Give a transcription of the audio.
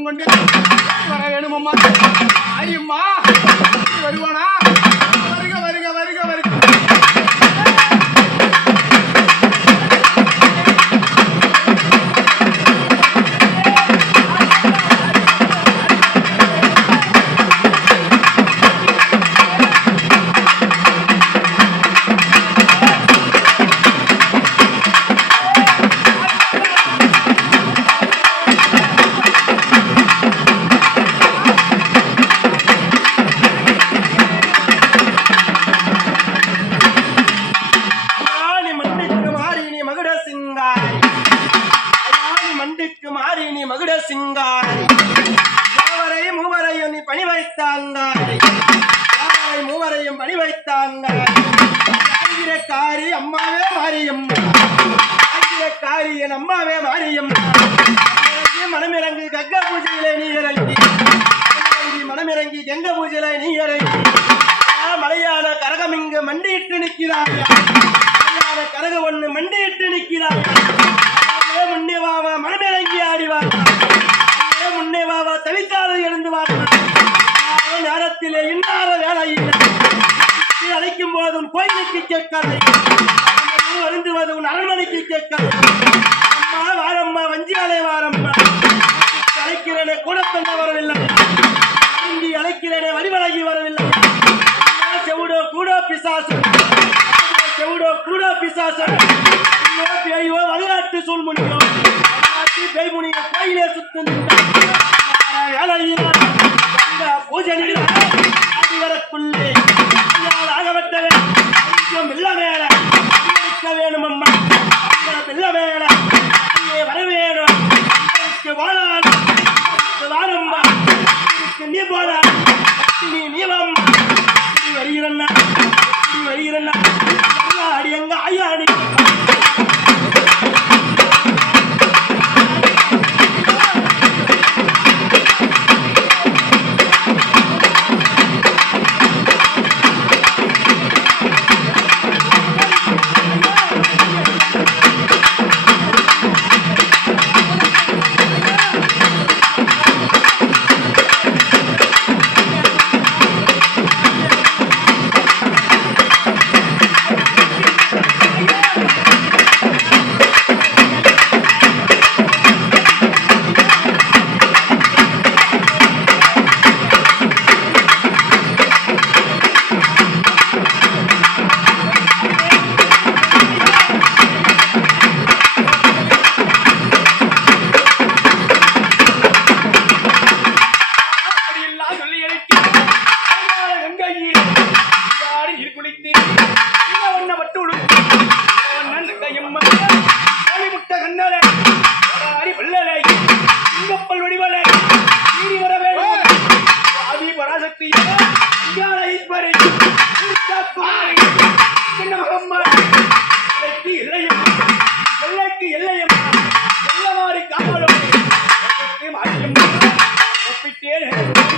கோபம் கொண்டு வர வேணுமம்மா. ஐயம்மா வருவானா? வருக வருக வருக வருக. அம்மாவே மாரியம்மா, என் அம்மாவே மாரியம்மா. மனமிறங்கி கங்க பூஜையிலே நீ இறங்கி, மனமிறங்கி கங்க பூஜையிலே நீ இறங்கி. மலையாள கரகம் இங்கு மண்டியிட்டு நிற்கிறாய், மலையாள கரக ஒண்ணு மண்டியிட்டு நிற்கிறாய். முன்னே வாவா மனமிறங்கி ஆடிவா, முன்னே வாவா தவித்தாத எழுந்து வா. நேரத்திலே இன்னார வேலையில் அழைக்கும் போதும் கோயிலுக்கு கேட்காது, வருந்துவது உன் அரண்மனைக்கு கேட்காது. அம்மா வாரம்மா, வஞ்சியாலே வாரம்மா. அழைக்கிறேனே கூட தந்த வரவில்லை, இங்கி அழைக்கிறேனே வடிவழகி வரவில்லை. செவிடோ கூட பிசாசன், செவிடோ கூட பிசாசன். பேயோ வல்லாட்டு சூழ்முனியோ பேய்முனிய கோயிலே சுத்து பூஜையில் அதிவரக்குள்ளே ஆகப்பட்டவே வெள்ள மேல வேணும் அம்மா, வெள்ள மேல வர வேணும். வாரம்மா நீ போட நீ வாம்மா. வருகிறன்னா வருகிறன்னா அடி எங்க ஐயாடி. எல்லையம்மா எல்லமாரி காவலோ ஒப்பிட்டேன்